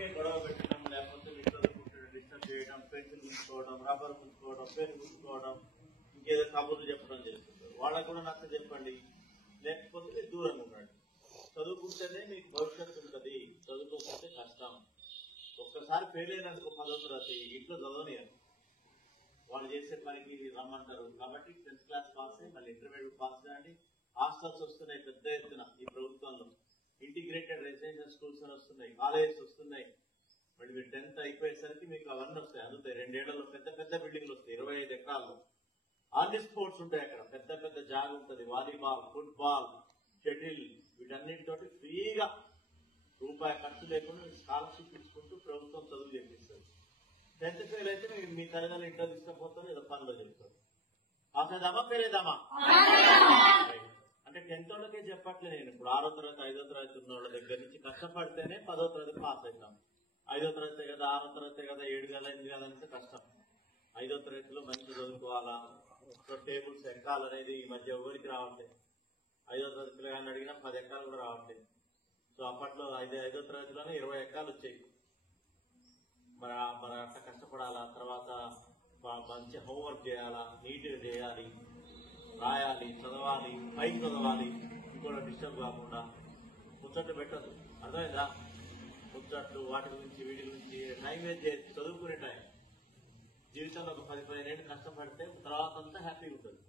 ఊరికే గొడవ పెట్టడం, లేకపోతే డిస్టర్బ్ చేయడం, పెన్సిల్ గుంచుకోవడం, రబ్బర్ గుంచుకోవడం, పెన్ గుంచుకోవడం, ఇంకేదో కబుర్లు చెప్పడం చేస్తుంటారు. వాళ్ళకు కూడా నచ్చ చెప్పండి, లేకపోతే దూరంగా ఉండండి. చదువుకుంటేనే మీకు భవిష్యత్తు ఉంటుంది, చదువుకోకపోతే కష్టం. ఒక్కసారి ఫెయిల్ అయినందుకు 10వ తరగతి ఇంట్లో చదవనియరు, వాళ్ళు చేసే పనికి రమ్మంటారు. కాబట్టి 10th క్లాస్ పాస్ అయ్యి మళ్ళీ ఇంటర్మీడియట్ పాస్ కాండి. హాస్టల్స్ వస్తున్నాయి పెద్ద ఎత్తున ఈ ప్రభుత్వంలో, ఇంటిగ్రేటెడ్ రెసిడెన్షియల్ స్కూల్స్ అని వస్తున్నాయి, కాలేజెస్ వస్తున్నాయి. మళ్ళీ మీరు 10th అయిపోయేసరికి మీకు అవన్నీ వస్తాయి, అందుతాయి. 2 ఏళ్లలో పెద్ద పెద్ద బిల్డింగ్లు వస్తాయి, 25 ఎకరాల్లో. అన్ని స్పోర్ట్స్ ఉంటాయి అక్కడ, పెద్ద పెద్ద జాగ్ ఉంటుంది, వాలీబాల్, ఫుట్బాల్, షటిల్, వీటన్నిటితోటి ఫ్రీగా రూపాయి ఖర్చు లేకుండా స్కాలర్షిప్ ఇచ్చుకుంటూ ప్రభుత్వం చదువు చేపిస్తారు. 10th ఫెయిల్ అయితే మీ తల్లిదండ్రులు ఇంట్లో తీసుకుపోతారు, ఏదో పనిలో చెప్తారు. పాస్ అయిదామా ఫెయిల్ అయిదామా అంటే 10th వాళ్ళకే చెప్పట్లే నేను. ఇప్పుడు 6వ తరగతి 5వ తరగతి ఉన్న వాళ్ళ దగ్గర నుంచి కష్టపడితేనే 10వ తరగతి పాస్ అవుతాం. 5వ తరగతి కదా, 6వ తరగతి కదా, 7 కదా, 8 కదా అంటే కష్టం. 5వ తరగతిలో మంచి చదువుకోవాలా, టేబుల్స్ ఎక్కాలనేది ఈ మధ్య ఎవరికి రావట్లేదు. 5వ తరగతిలో కానీ అడిగినా 10 ఎక్కాలు కూడా రావట్లేదు. సో అప్పట్లో 5వ తరగతిలోనే 20 ఎక్కాలు వచ్చాయి. మరి అట్లా కష్టపడాలా, తర్వాత మంచి హోంవర్క్ చేయాలా, నీట్గా చేయాలి, రాయాలి, చదవాలి, పైకి చదవాలి, ఇంకోటి డిస్టర్బ్ కాకుండా. ముచ్చట్లు పెట్టదు, అర్థమైందా? ముచ్చట్లు వాటి గురించి వీటి గురించి టైం వేస్ట్ చేసి చదువుకునే టైం. జీవితంలో ఒక 10-15 ఏళ్ళు కష్టపడితే తర్వాత అంతా హ్యాపీగా ఉంటుంది.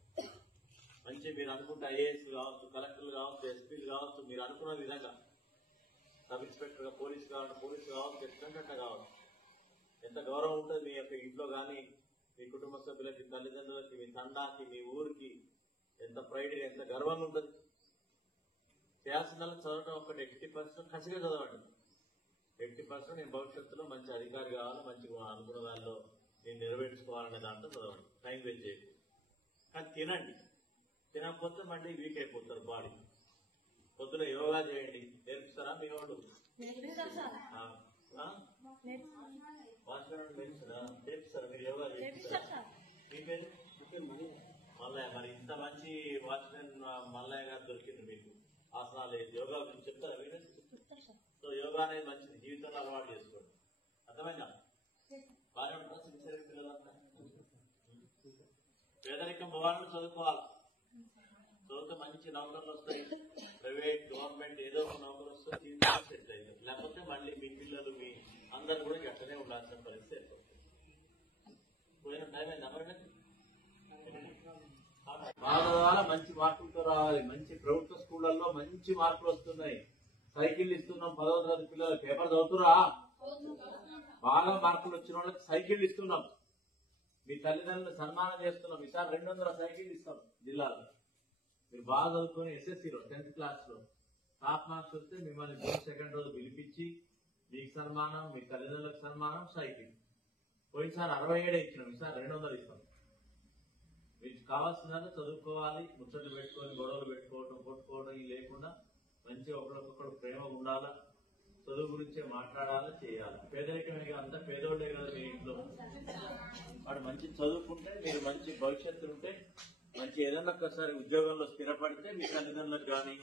మంచి మీరు అనుకుంటే ఐఏఎస్ కావచ్చు, కలెక్టర్లు కావచ్చు, ఎస్పీలు కావచ్చు, మీరు అనుకున్న విధంగా సబ్ ఇన్స్పెక్టర్గా, పోలీసు కావచ్చు, ఎట్లంటే కావచ్చు. ఎంత గౌరవం ఉంటుంది మీ యొక్క ఇంట్లో కానీ, మీ కుటుంబ సభ్యులకి, తల్లిదండ్రులకి, మీ తండాకి, మీ ఊరికి ఎంత ప్రైడ్, ఎంత గర్వంగా ఉంటుంది. చేయాల్సిందల్లా చదవడం ఒకటి 80% కసిగా చదవండి. 80% నేను భవిష్యత్తులో మంచి అధికారి కావాలి, మంచిగా అనుకున్న దానిలో నేను నెరవేర్చుకోవాలనే దాంట్లో చదవండి, టైం వేస్ట్ చేయండి. కానీ తినండి, తినకపోతే మళ్ళీ వీక్ అయిపోతారు బాడీ. పొద్దున యోగా చేయండి, నేర్పిస్తారా మీ వాళ్ళు? వాచ్మెన్ నేర్పిస్తారా మీరు యోగా చేపిస్తారా? మీ పేరు మల్లయ్య. మరి ఇంత మంచి వాచ్మెన్ మల్లయ్య గారు దొరికింది మీకు. ఆసనాలు యోగా గురించి చెప్తారా మీరు? సో యోగా అనేది మంచిది, జీవితంలో అలవాటు చేసుకోండి. అర్థమైందా? బాగా ఉంటారా సిన్సియర్ పిల్లలంతా? పేదరికం పోవాలని చదువుకోవాలి, చదివితే మంచి నౌకర్లు వస్తాయి, ప్రైవేట్ గవర్నమెంట్ ఏదో ఒక నౌకరు వస్తే జీవితం సెట్ అవుతుంది. లేకపోతే మళ్ళీ మీ పిల్లలు మీ అందరు కూడా గట్టనే ఉండాల్సిన పరిస్థితి ఏర్పడుతుంది. పోయిన టైం అయింది బాగా మంచి మార్కులతో రావాలి. మంచి ప్రభుత్వ స్కూళ్లలో మంచి మార్కులు వస్తున్నాయి. సైకిల్ ఇస్తున్నాం 10వ తరగతి పిల్లలు. పేపర్ చదువుతురా? బాగా మార్కులు వచ్చిన వాళ్ళకి సైకిల్ ఇస్తున్నాం. మీ తల్లిదండ్రులు సన్మానం చేస్తున్నాం. ఈసారి 200 సైకిల్ ఇస్తాం జిల్లాలో. మీరు బాగా చదువుకొని ఎస్ఎస్సీలో 10th క్లాస్లో టాప్ మార్క్స్ వస్తే మిమ్మల్ని జూన్ 2nd రోజు పిలిపించి మీకు సన్మానం, మీ తల్లిదండ్రులకు సన్మానం, సైకిల్. పోయినసారి 67 ఇచ్చినాం, ఈసారి 200 ఇస్తాం. మీకు కావాల్సిందంటే చదువుకోవాలి, ముచ్చట్లు పెట్టుకొని గొడవలు పెట్టుకోవడం, కొట్టుకోవడం ఇవి లేకుండా మంచిగా ఒకరికొకరు ప్రేమ ఉండాలా, చదువు గురించే మాట్లాడాలి, చేయాలి. పేదరికమే అంతా పేదోళ్లే కదా మీ ఇంట్లో. వాడు మంచి చదువుకుంటే, మీరు మంచి భవిష్యత్తు ఉంటే, మంచి ఏదన్నా ఒకసారి ఉద్యోగంలో స్థిరపడితే మీ తల్లిదండ్రులకు కానీ,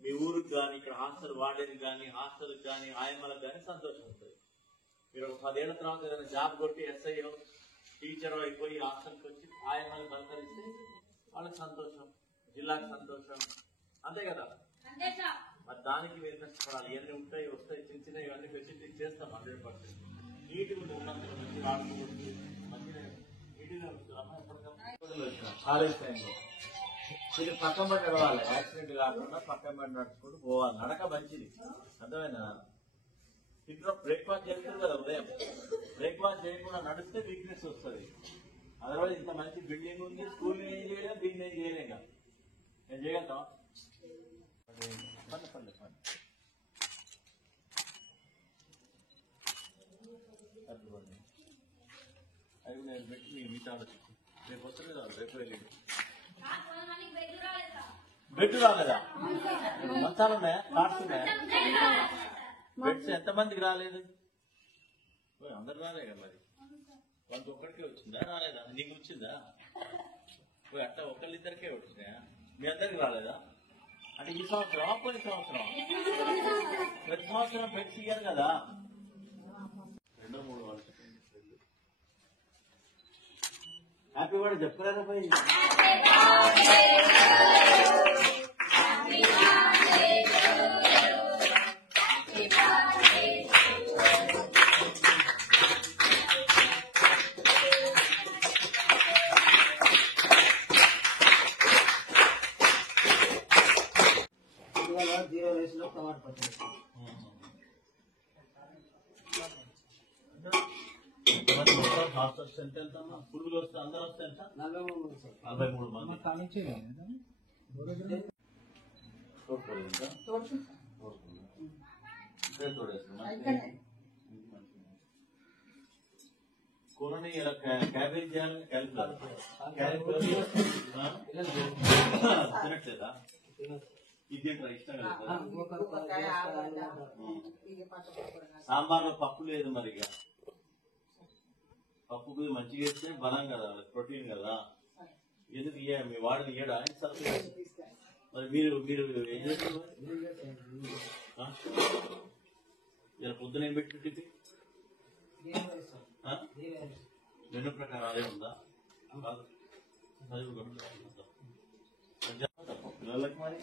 మీ ఊరికి కానీ, ఇక్కడ హాస్టల్ వాడేది కానీ, హాస్టల్కి కానీ, ఆయమ్మలకు కానీ సంతోషం ఉంటుంది. మీరు ఒక 10 ఏళ్ల తర్వాత ఏదైనా జాబ్ కొట్టి ఎస్ఐఓ టీచర్ అయిపోయి హాస్టల్కి వచ్చి ఆయమ్మలకు సహకరిస్తే వాళ్ళకి సంతోషం, జిల్లాకి సంతోషం. అంతే కదా? మరి దానికి మీరు కష్టపడాలి. ఇవన్నీ ఉంటాయి, వస్తాయి, చిన్న చిన్న ఇవన్నీ ఫెసిలిటీ చేస్తాం 100%. నీట్గా ఉన్నందుకు మంచి ఆడుకోవచ్చు, మంచిగా నీట్గా కాలేజ్ టైంలో మీరు పక్కన పడి నడవాలి. యాక్సిడెంట్ కాకుండా పక్కన పడి నడుచుకుంటూ పోవాలి. నడక మంచిది, అర్థమైనా? ఇంట్లో బ్రేక్ఫాస్ట్ చేస్తారు కదా ఉదయం, బ్రేక్ఫాస్ట్ చేయకుండా నడిస్తే వీక్నెస్ వస్తుంది. అదర్వైజ్ ఇంత మంచి బిల్డింగ్ ఉంది, స్కూల్ ఏం చేయలేం, దీన్ని ఏం చేయలేం. నేను చేయగలుగుతాం? పండి పండి పండి అవి నేను పెట్టి మీ మీతో ఆలోచించి రేపు వస్తుంది కదా, రేపు వెళ్ళి బెడ్ రాలేదా? మంచాలు ఉన్నాయా, కార్డ్స్ ఉన్నాయా? బెడ్స్ ఎంతమందికి రాలేదు? అందరు రాలే కదా. మరి వాళ్ళకి ఒక్కడికే వచ్చిందా, రాలేదా? నీకు వచ్చిందా? అట్లా ఒకళ్ళిద్దరికే వచ్చినాయా? మీ అందరికి రాలేదా? అంటే ఈ సంవత్సరం, కొన్ని సంవత్సరం, ప్రతి సంవత్సరం బెడ్స్ ఇయ్యారు కదా. హ్యాపీ బర్త్డే చెప్పలేరా పోయి జీరో రేసులో టమాటా పచ్చడి హాస్టల్ స్ట్రెంత్ ఎంత పురుగులు వస్తే అందరూ వస్తే ఎంత 43 మంది కూరని ఇలా క్యాబేజ్ చేయాలి తినట్లేదా ఇది ఇష్టం కదా సాంబార్లో పప్పు లేదు మరి ఇక పప్పు మంచిగా వేస్తే బలం కదా ప్రోటీన్ కదా ఎందుకు మీ వాడిని ఇయ్యడా మరి మీరు మీరు ఏం చేస్తారు ఇలా పొద్దున ఏం పెట్టి టిఫిన్ మెను ప్రకారం అదే ఉందా పిల్లలకి మరి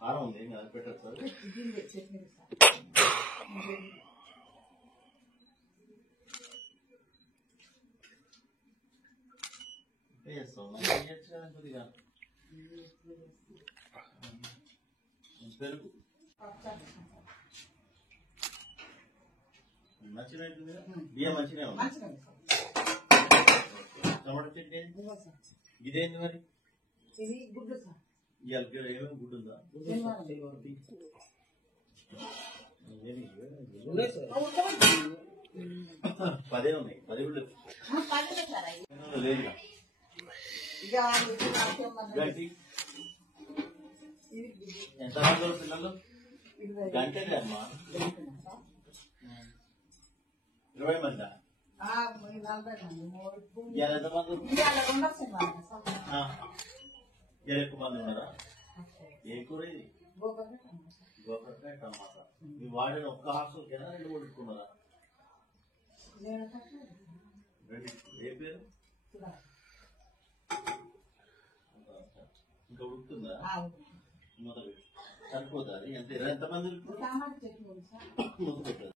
కారం ఉంది ఏం కదా పెట్టారు సార్ కొద్దిగా పెరుగు మంచిగా బియ్యం మంచిగా ఉంది టమాటా చట్నీ ఇదేంది మరి ఇవాళ ఏమేమి గుడ్డు ఉందా పదే ఉన్నాయి 10 గుడ్లు లేదు ఎంత మంది పిల్లలు గంటలే అమ్మా 20 మంది ఎక్కువ మంది ఉన్నారా ఏ కూర ఇది గోకరకాయ టమాటా మీ వాడిన ఒక్క హాస్టల్ కింద 2 కొడుకున్నారా ఏ పేరు ఇంకా ఉడుకుతుందా మొదలు సరిపోతుంది ఎంత 20 మంది